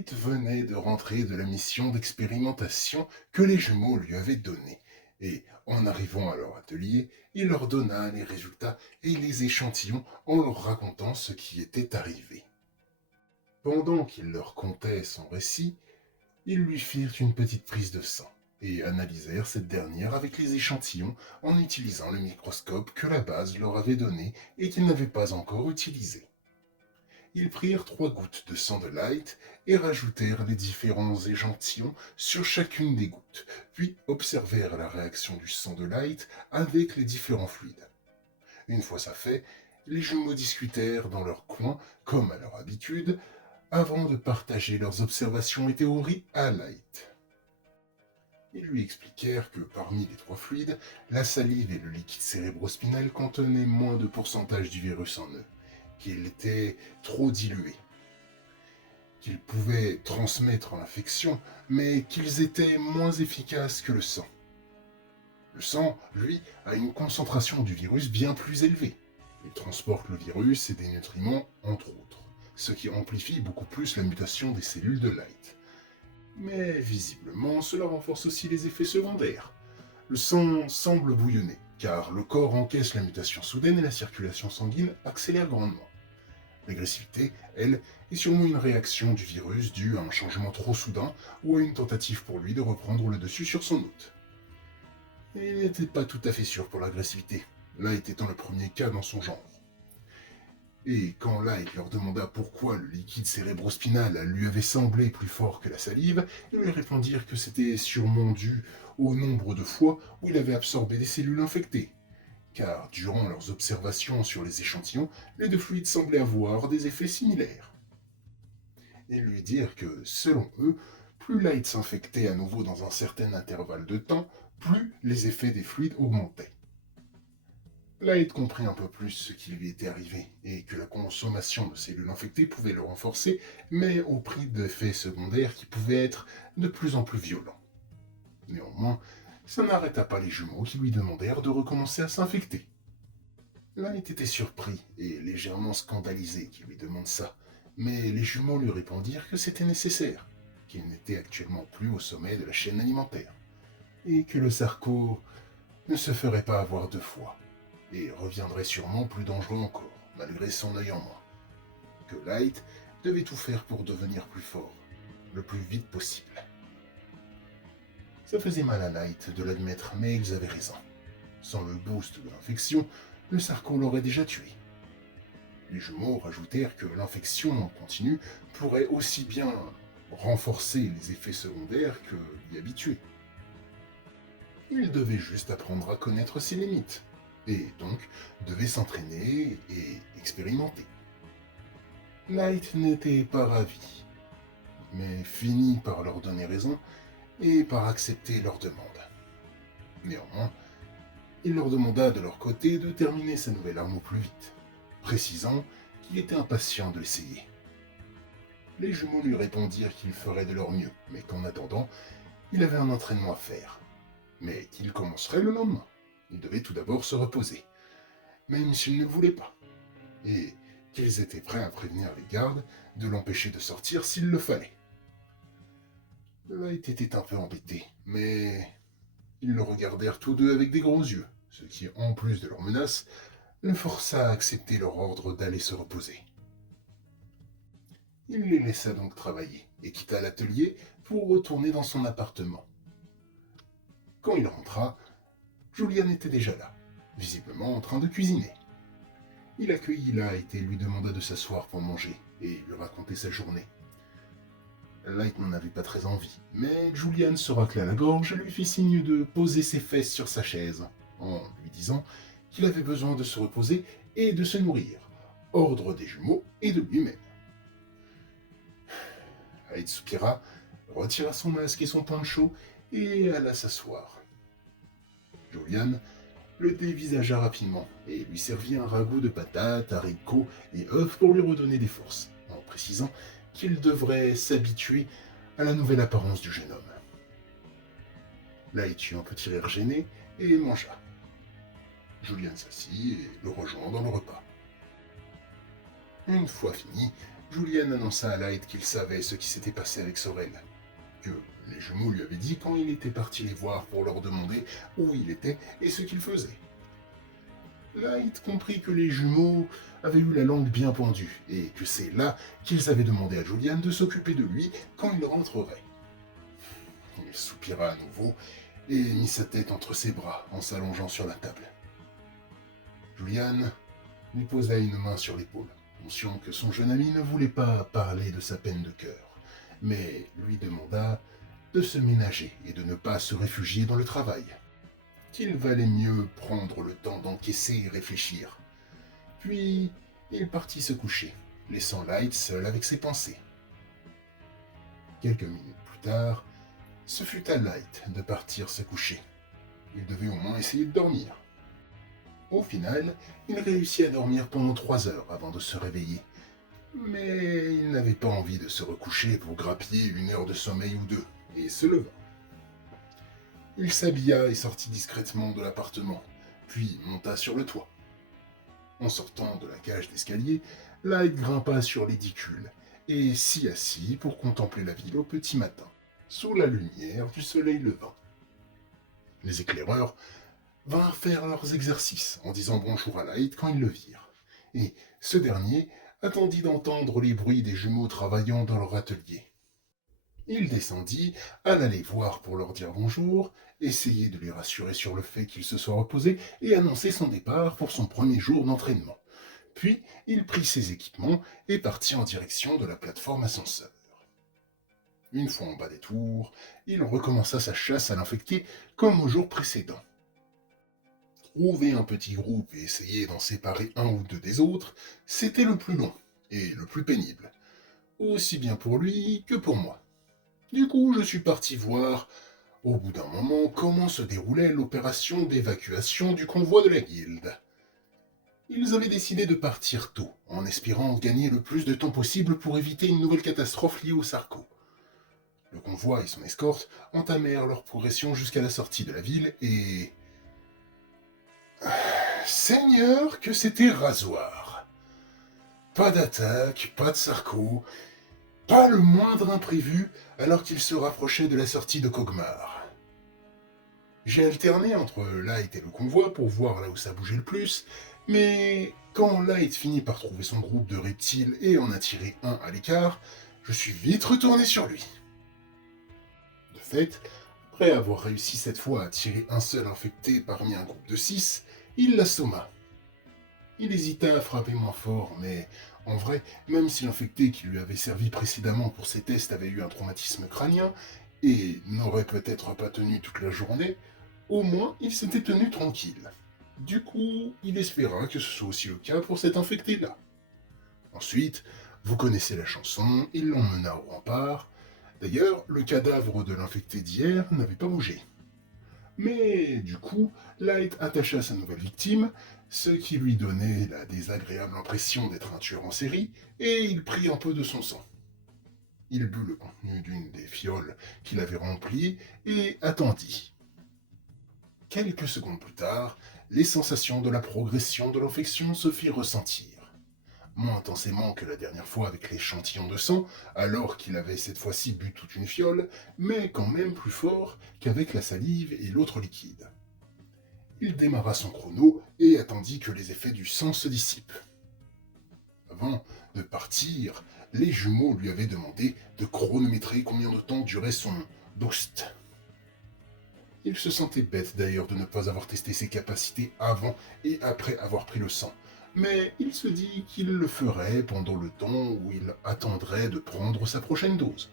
Light venait de rentrer de la mission d'expérimentation que les jumeaux lui avaient donnée, et en arrivant à leur atelier, il leur donna les résultats et les échantillons en leur racontant ce qui était arrivé. Pendant qu'il leur contait son récit, ils lui firent une petite prise de sang et analysèrent cette dernière avec les échantillons en utilisant le microscope que la base leur avait donné et qu'ils n'avaient pas encore utilisé. Ils prirent 3 gouttes de sang de Light et rajoutèrent les différents échantillons sur chacune des gouttes, puis observèrent la réaction du sang de Light avec les différents fluides. Une fois ça fait, les jumeaux discutèrent dans leur coin, comme à leur habitude, avant de partager leurs observations et théories à Light. Ils lui expliquèrent que parmi les 3 fluides, la salive et le liquide cérébrospinal contenaient moins de pourcentage du virus en eux, qu'il était trop dilué, qu'ils pouvaient transmettre l'infection, mais qu'ils étaient moins efficaces que le sang. Le sang, lui, a une concentration du virus bien plus élevée. Il transporte le virus et des nutriments, entre autres, ce qui amplifie beaucoup plus la mutation des cellules de Light. Mais visiblement, cela renforce aussi les effets secondaires. Le sang semble bouillonner, car le corps encaisse la mutation soudaine et la circulation sanguine accélère grandement. L'agressivité, elle, est sûrement une réaction du virus due à un changement trop soudain ou à une tentative pour lui de reprendre le dessus sur son hôte. Et il n'était pas tout à fait sûr pour l'agressivité, Light étant le premier cas dans son genre. Et quand Light leur demanda pourquoi le liquide cérébrospinal lui avait semblé plus fort que la salive, ils lui répondirent que c'était sûrement dû au nombre de fois où il avait absorbé des cellules infectées. Car durant leurs observations sur les échantillons, les 2 fluides semblaient avoir des effets similaires. Ils lui dirent que, selon eux, plus Light s'infectait à nouveau dans un certain intervalle de temps, plus les effets des fluides augmentaient. Light comprit un peu plus ce qui lui était arrivé, et que la consommation de cellules infectées pouvait le renforcer, mais au prix d'effets secondaires qui pouvaient être de plus en plus violents. Néanmoins, ça n'arrêta pas les jumeaux qui lui demandèrent de recommencer à s'infecter. Light était surpris et légèrement scandalisé qu'il lui demande ça, mais les jumeaux lui répondirent que c'était nécessaire, qu'il n'était actuellement plus au sommet de la chaîne alimentaire, et que le Sarco ne se ferait pas avoir 2 fois, et reviendrait sûrement plus dangereux encore, malgré son œil en moins, que Light devait tout faire pour devenir plus fort, le plus vite possible. Ça faisait mal à Light de l'admettre, mais ils avaient raison. Sans le boost de l'infection, le Sarco l'aurait déjà tué. Les jumeaux rajoutèrent que l'infection en continu pourrait aussi bien renforcer les effets secondaires que l'y habituer. Il devait juste apprendre à connaître ses limites, et donc devait s'entraîner et expérimenter. Light n'était pas ravi, mais finit par leur donner raison et par accepter leur demande. Néanmoins, il leur demanda de leur côté de terminer sa nouvelle arme au plus vite, précisant qu'il était impatient de l'essayer. Les jumeaux lui répondirent qu'ils feraient de leur mieux, mais qu'en attendant, il avait un entraînement à faire, mais qu'il commencerait le lendemain. Il devait tout d'abord se reposer, même s'il ne le voulait pas, et qu'ils étaient prêts à prévenir les gardes de l'empêcher de sortir s'il le fallait. Light était un peu embêté, mais ils le regardèrent tous deux avec des gros yeux, ce qui, en plus de leur menace, le força à accepter leur ordre d'aller se reposer. Il les laissa donc travailler et quitta l'atelier pour retourner dans son appartement. Quand il rentra, Julian était déjà là, visiblement en train de cuisiner. Il accueillit Light et lui demanda de s'asseoir pour manger et lui raconter sa journée. Light n'en avait pas très envie, mais Julian se racla la gorge et lui fit signe de poser ses fesses sur sa chaise, en lui disant qu'il avait besoin de se reposer et de se nourrir, ordre des jumeaux et de lui-même. Light soupira, retira son masque et son poncho et alla s'asseoir. Julian le dévisagea rapidement et lui servit un ragoût de patates, haricots et œufs pour lui redonner des forces, en précisant qu'il devrait s'habituer à la nouvelle apparence du jeune homme. Light eut un petit rire gêné et mangea. Julian s'assit et le rejoint dans le repas. Une fois fini, Julian annonça à Light qu'il savait ce qui s'était passé avec Sorel, que les jumeaux lui avaient dit quand il était parti les voir pour leur demander où il était et ce qu'il faisait. Light comprit que les jumeaux avaient eu la langue bien pendue et que c'est là qu'ils avaient demandé à Julian de s'occuper de lui quand il rentrerait. Il soupira à nouveau et mit sa tête entre ses bras en s'allongeant sur la table. Julian lui posa une main sur l'épaule, conscient que son jeune ami ne voulait pas parler de sa peine de cœur, mais lui demanda de se ménager et de ne pas se réfugier dans le travail, qu'il valait mieux prendre le temps d'encaisser et réfléchir. Puis il partit se coucher, laissant Light seul avec ses pensées. Quelques minutes plus tard, ce fut à Light de partir se coucher. Il devait au moins essayer de dormir. Au final, il réussit à dormir pendant 3 heures avant de se réveiller. Mais il n'avait pas envie de se recoucher pour grappiller 1 heure de sommeil ou 2, et se leva. Il s'habilla et sortit discrètement de l'appartement, puis monta sur le toit. En sortant de la cage d'escalier, Light grimpa sur l'édicule et s'y assit pour contempler la ville au petit matin, sous la lumière du soleil levant. Les éclaireurs vinrent faire leurs exercices en disant bonjour à Light quand ils le virent, et ce dernier attendit d'entendre les bruits des jumeaux travaillant dans leur atelier. Il descendit, alla les voir pour leur dire bonjour, essayer de les rassurer sur le fait qu'ils se soient reposés et annoncer son départ pour son premier jour d'entraînement. Puis, il prit ses équipements et partit en direction de la plateforme ascenseur. Une fois en bas des tours, il recommença sa chasse à l'infecté comme au jour précédent. Trouver un petit groupe et essayer d'en séparer un ou deux des autres, c'était le plus long et le plus pénible, aussi bien pour lui que pour moi. Du coup, je suis parti voir, au bout d'un moment, comment se déroulait l'opération d'évacuation du convoi de la guilde. Ils avaient décidé de partir tôt, en espérant gagner le plus de temps possible pour éviter une nouvelle catastrophe liée au Sarco. Le convoi et son escorte entamèrent leur progression jusqu'à la sortie de la ville et... Seigneur, que c'était rasoir. Pas d'attaque, pas de Sarco, pas le moindre imprévu alors qu'il se rapprochait de la sortie de Kog'Maw. J'ai alterné entre Light et le convoi pour voir là où ça bougeait le plus, mais quand Light finit par trouver son groupe de reptiles et en a tiré un à l'écart, je suis vite retourné sur lui. De fait, après avoir réussi cette fois à tirer un seul infecté parmi un groupe de 6, il l'assomma. Il hésita à frapper moins fort, mais en vrai, même si l'infecté qui lui avait servi précédemment pour ses tests avait eu un traumatisme crânien, et n'aurait peut-être pas tenu toute la journée, au moins il s'était tenu tranquille. Du coup, il espéra que ce soit aussi le cas pour cet infecté-là. Ensuite, vous connaissez la chanson, il l'emmena au rempart. D'ailleurs, le cadavre de l'infecté d'hier n'avait pas bougé. Mais du coup, Light attacha sa nouvelle victime, ce qui lui donnait la désagréable impression d'être un tueur en série, et il prit un peu de son sang. Il but le contenu d'une des fioles qu'il avait remplies et attendit. Quelques secondes plus tard, les sensations de la progression de l'infection se firent ressentir. Moins intensément que la dernière fois avec l'échantillon de sang, alors qu'il avait cette fois-ci bu toute une fiole, mais quand même plus fort qu'avec la salive et l'autre liquide. Il démarra son chrono et attendit que les effets du sang se dissipent. Avant de partir, les jumeaux lui avaient demandé de chronométrer combien de temps durait son boost. Il se sentait bête d'ailleurs de ne pas avoir testé ses capacités avant et après avoir pris le sang, mais il se dit qu'il le ferait pendant le temps où il attendrait de prendre sa prochaine dose.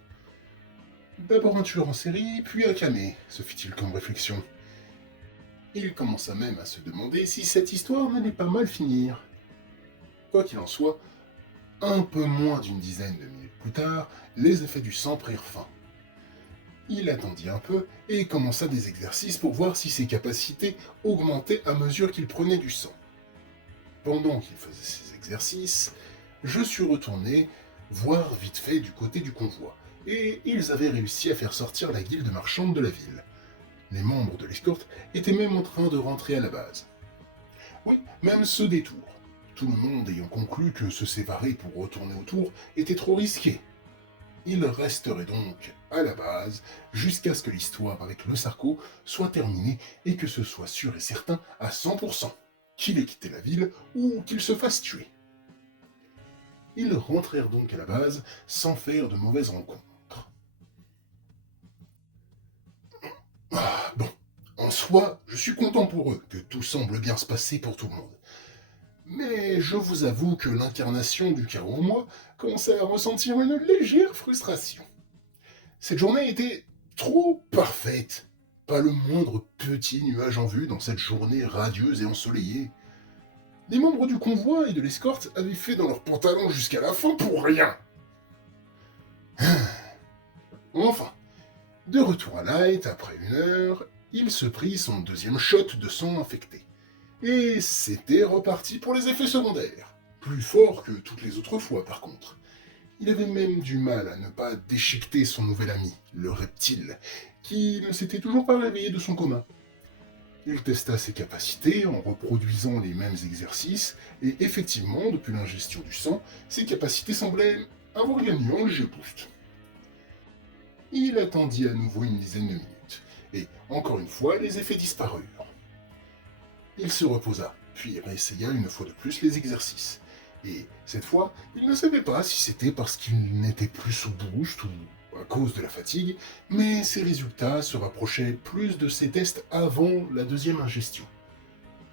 D'abord un tueur en série, puis un camé, se fit-il comme réflexion. Il commença même à se demander si cette histoire n'allait pas mal finir. Quoi qu'il en soit, un peu moins d'une dizaine de minutes plus tard, les effets du sang prirent fin. Il attendit un peu et commença des exercices pour voir si ses capacités augmentaient à mesure qu'il prenait du sang. Pendant qu'il faisait ses exercices, je suis retourné voir vite fait du côté du convoi, et ils avaient réussi à faire sortir la guilde marchande de la ville. Les membres de l'escorte étaient même en train de rentrer à la base. Oui, même ce détour. tout le monde ayant conclu que se séparer pour retourner au tour était trop risqué. Il resterait donc à la base jusqu'à ce que l'histoire avec le Sarko soit terminée et que ce soit sûr et certain à 100% qu'il ait quitté la ville ou qu'il se fasse tuer. Ils rentrèrent donc à la base sans faire de mauvaises rencontres. Bon, en soi, je suis content pour eux que tout semble bien se passer pour tout le monde. Mais je vous avoue que l'incarnation du chaos en moi commençait à ressentir une légère frustration. Cette journée était trop parfaite. Pas le moindre petit nuage en vue dans cette journée radieuse et ensoleillée. Les membres du convoi et de l'escorte avaient fait dans leurs pantalons jusqu'à la fin pour rien. Enfin, de retour à Light, après 1 heure, il se prit son deuxième shot de sang infecté. Et c'était reparti pour les effets secondaires. Plus fort que toutes les autres fois, par contre. Il avait même du mal à ne pas déchiqueter son nouvel ami, le reptile, qui ne s'était toujours pas réveillé de son coma. Il testa ses capacités en reproduisant les mêmes exercices, et effectivement, depuis l'ingestion du sang, ses capacités semblaient avoir gagné un léger boost. Il attendit à nouveau une dizaine de minutes, et encore une fois, les effets disparurent. Il se reposa, puis réessaya une fois de plus les exercices. Et cette fois, il ne savait pas si c'était parce qu'il n'était plus sous boost ou à cause de la fatigue, mais ses résultats se rapprochaient plus de ses tests avant la deuxième ingestion.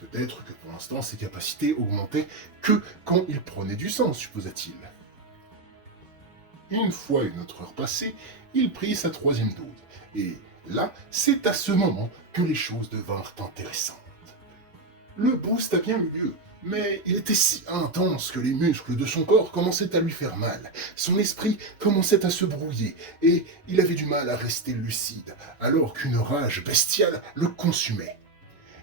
Peut-être que pour l'instant ses capacités augmentaient que quand il prenait du sang, supposa-t-il. Une fois une autre heure passée, il prit sa troisième dose, et là, c'est à ce moment que les choses devinrent intéressantes. Le boost a bien eu lieu, mais il était si intense que les muscles de son corps commençaient à lui faire mal, son esprit commençait à se brouiller, et il avait du mal à rester lucide, alors qu'une rage bestiale le consumait.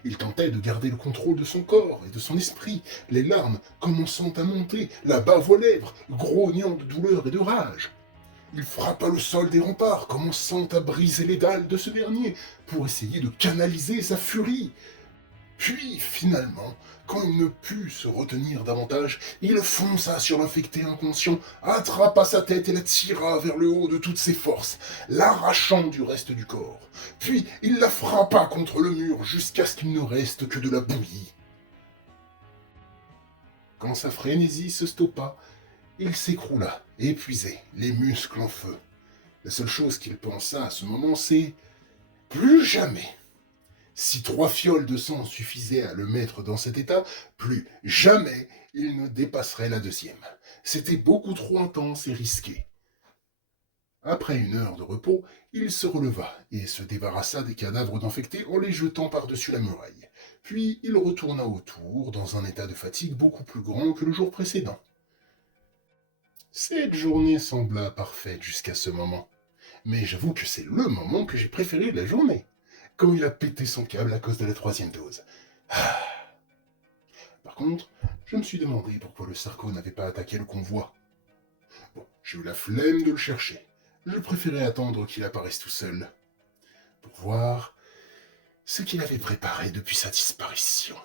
Il tentait de garder le contrôle de son corps et de son esprit, les larmes commençant à monter, la bave aux lèvres, grognant de douleur et de rage. Il frappa le sol des remparts, commençant à briser les dalles de ce dernier, pour essayer de canaliser sa furie. Puis, finalement, quand il ne put se retenir davantage, il fonça sur l'infecté inconscient, attrapa sa tête et la tira vers le haut de toutes ses forces, l'arrachant du reste du corps. Puis, il la frappa contre le mur jusqu'à ce qu'il ne reste que de la bouillie. Quand sa frénésie se stoppa, il s'écroula, épuisé, les muscles en feu. La seule chose qu'il pensa à ce moment, c'est « plus jamais ». Si 3 fioles de sang suffisaient à le mettre dans cet état, plus jamais il ne dépasserait la deuxième. C'était beaucoup trop intense et risqué. Après 1 heure de repos, il se releva et se débarrassa des cadavres d'infectés en les jetant par-dessus la muraille. Puis il retourna autour dans un état de fatigue beaucoup plus grand que le jour précédent. Cette journée sembla parfaite jusqu'à ce moment. Mais j'avoue que c'est le moment que j'ai préféré de la journée. Quand il a pété son câble à cause de la troisième dose. Par contre, je me suis demandé pourquoi le Sarko n'avait pas attaqué le convoi. Bon, j'ai eu la flemme de le chercher. Je préférais attendre qu'il apparaisse tout seul, pour voir ce qu'il avait préparé depuis sa disparition.